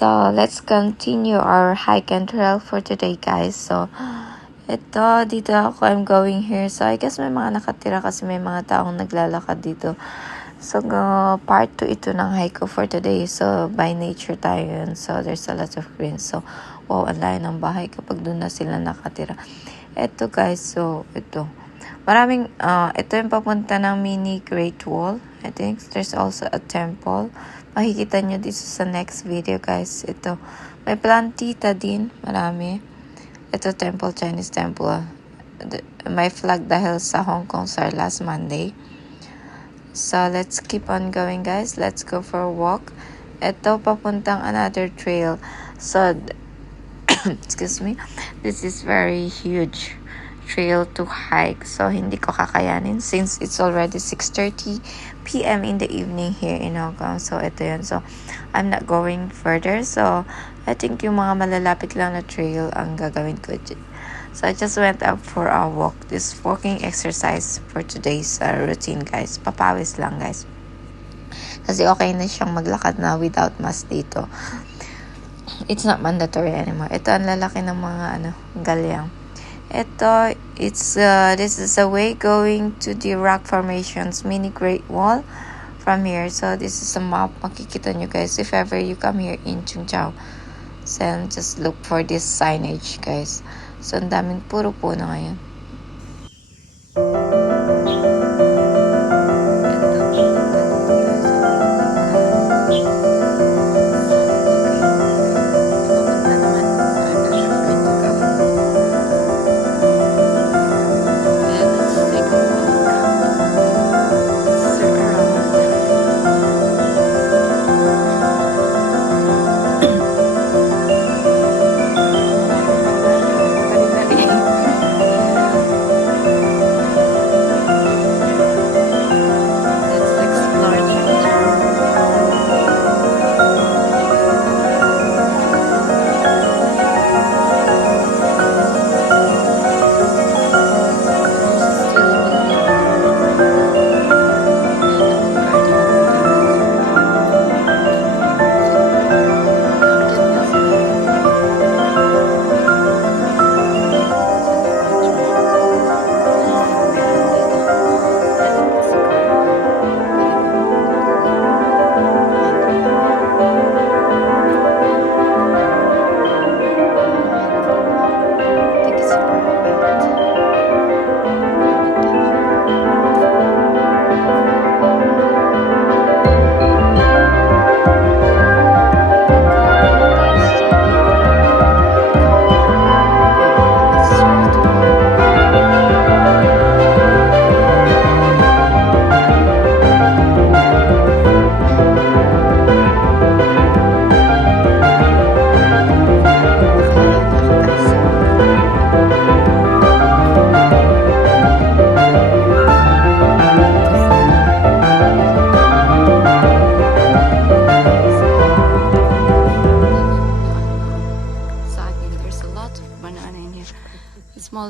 So, let's continue our hike and trail for today, guys. So, dito ako, I'm going here. So, I guess may mga nakatira kasi may mga taong naglalakad dito. So, part 2 ito ng hike ko for today. So, by nature tayo yun. So, there's a lot of green. So, wow, ang layo ng bahay kapag doon na sila nakatira. Ito, guys. So, ito. Maraming, ito yung papunta ng mini Great Wall. I think there's also a temple. Makikita nyo dito sa next video, guys. Ito. May plantita din. Marami. Ito, temple, Chinese temple. May flag dahil sa Hong Kong SAR last Monday. So, let's keep on going, guys. Let's go for a walk. Ito, papuntang another trail. So, excuse me. This is very huge trail to hike. So, hindi ko kakayanin since it's already 6:30 p.m. in the evening here in Hong Kong. So, ito yun. So, I'm not going further. So, I think yung mga malalapit lang na trail ang gagawin ko. So, I just went up for a walk. This walking exercise for today's routine, guys. Papawis lang, guys. Kasi okay na siyang maglakad na without mask dito. It's not mandatory anymore. Ito ang lalaki ng mga galyang. Ito, this is a way going to the rock formations mini Great Wall from here. So, this is a map. Makikita nyo, guys, if ever you come here in Chungchao. So, just look for this signage, guys. So, ang daming puro puno ngayon.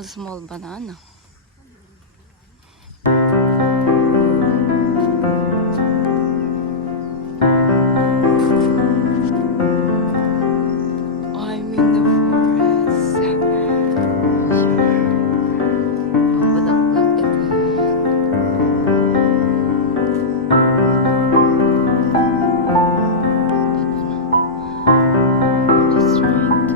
Small banana. I'm in the forest. Just trying to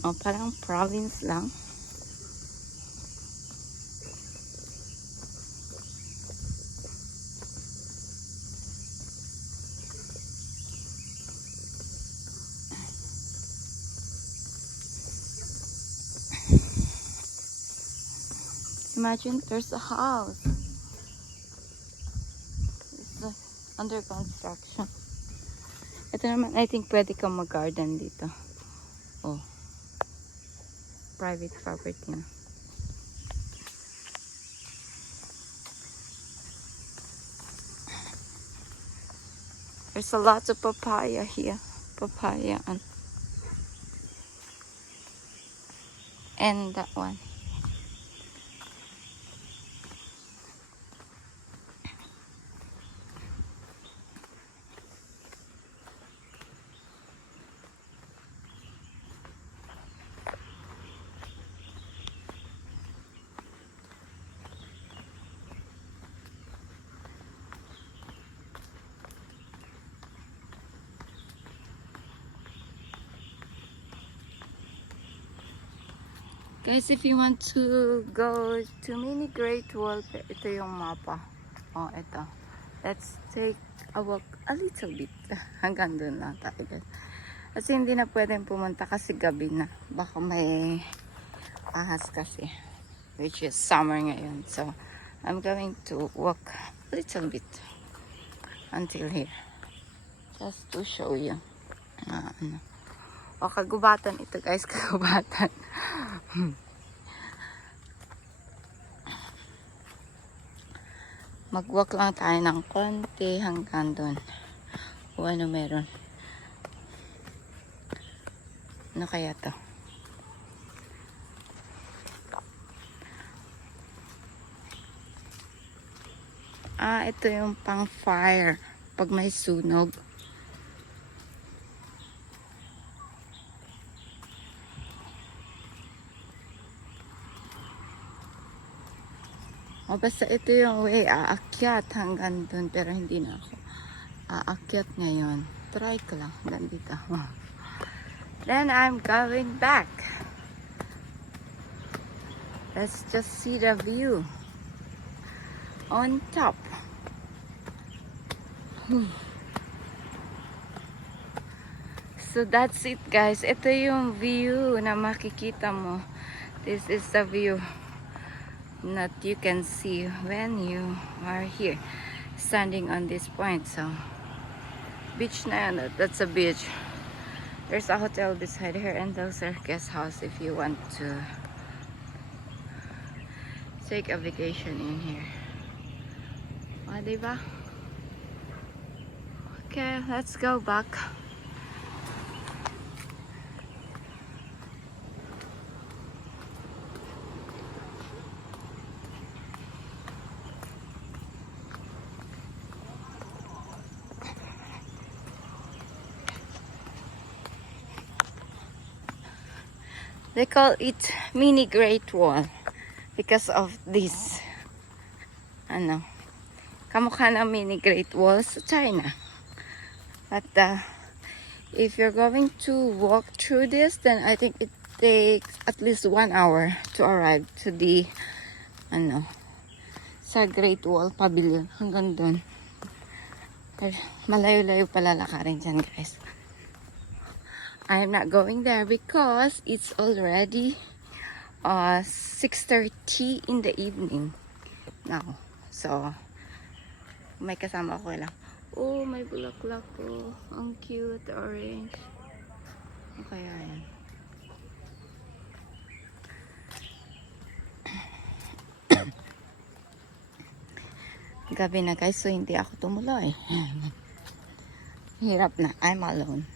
Oh, parang province lang. Imagine there's a house. It's under construction. Ito naman, I think pwede kang mag-garden dito. Oh, private property na. There's a lot of papaya here. Papaya and that one. Guys, if you want to go to Mini Great Wall, ito yung mapa. Oh, ito. Let's take a walk a little bit. Hanggang doon lang tayo, guys. Kasi hindi na pwedeng pumunta kasi gabi na. Baka may ahas kasi. Which is summer ngayon. So, I'm going to walk a little bit until here. Just to show you. O, kagubatan ito, guys. Kagubatan. Mag-walk lang tayo ng konti hanggang doon. O ano meron. Ano kaya to? Ito yung pang fire. Pag may sunog. O basta ito yung way aakyat hanggang doon. Pero hindi na ako aakyat ngayon. Try ko lang. Nandito. Then I'm going back. Let's just see the view. On top. So that's it, guys. Ito yung view na makikita mo. This is the view that you can see when you are here standing on this point. So beach na yan. That's a beach. There's a hotel beside here and those are guest house if you want to take a vacation in here. Diba? Okay, let's go back. They call it Mini Great Wall because of this. Ano? Kamukha ng Mini Great Wall sa China. But if you're going to walk through this, then I think it takes at least 1 hour to arrive to the sa Great Wall Pavilion. Hanggang doon. Malayo-layo pala lakarin dyan, guys. I am not going there because it's already 6:30 in the evening now. So, may kasama ko lang. Oh, may bulaklak ko. Ang cute, orange. Okay, ayan. Gabi na, guys, so hindi ako tumuloy. Hirap na. I'm alone.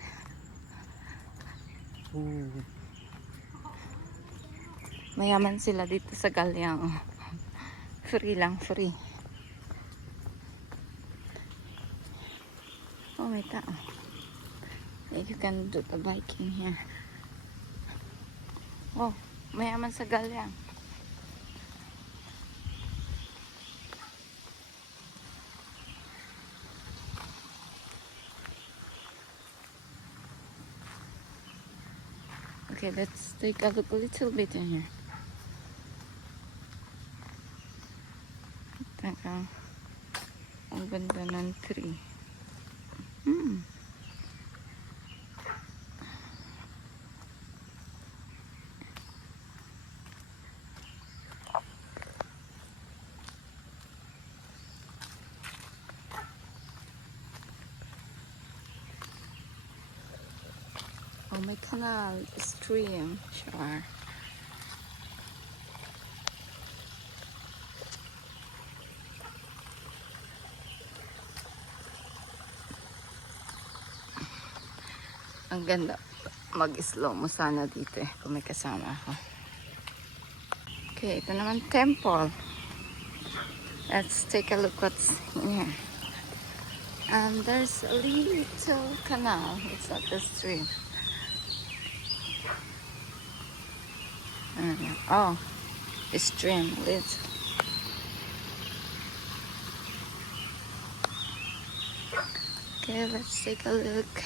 Mayaman sila dito sa Galyang. Free lang, free. Oh, may tao. You can do the biking here. Oh, mayaman sa Galyang. Okay, let's take a look a little bit in here. Teka, ang ganda ng tree. Oh, may canal, stream, sure. Ang ganda. Mag-slow mo sana dito eh, kung may kasama ako. Okay, ito naman temple. Let's take a look what's in here. And there's a little canal. It's not a stream. Oh, a stream. Little. Okay, let's take a look.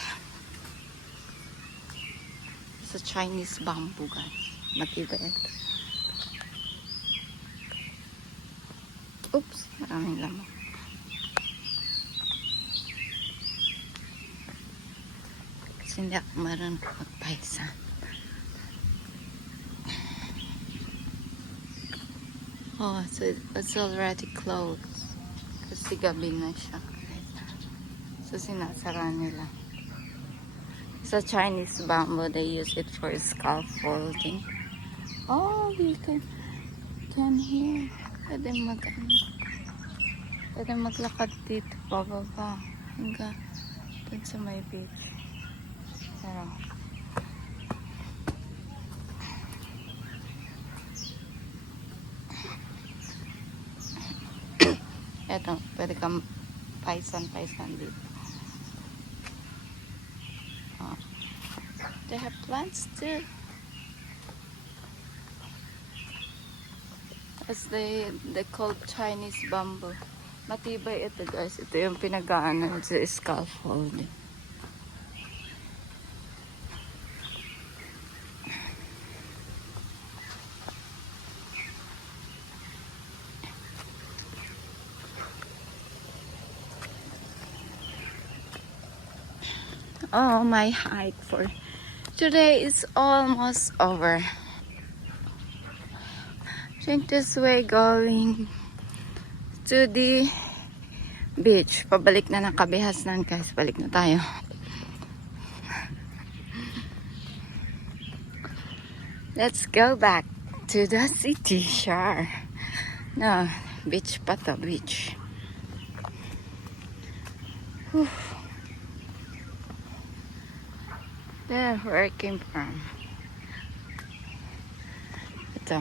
It's a Chinese bamboo, guys. Matibay ito. Oops, maraming lamang. Kasi hindi ako marunong magpaisan. Oh, so it's already closed. Kasi gabi na siya. So sinasara nila. It's a Chinese bamboo. They use it for scaffolding. Oh, we can hear. Pwede maglakad dito pababa hanggang dun sa may beach. Pero eto, pwede kang paisan dito. Oh. They have plants too. As they call Chinese bamboo. Matibay ito, guys. Ito yung pinagaanan sa scaffolding. Oh, my hike for today is almost over. I think this way going to the beach. Pabalik na ng Kabihasnan, guys. Balik na tayo. Let's go back to the city. Sure. No, beach pa to, beach. Whew. There, where I came from. Ito.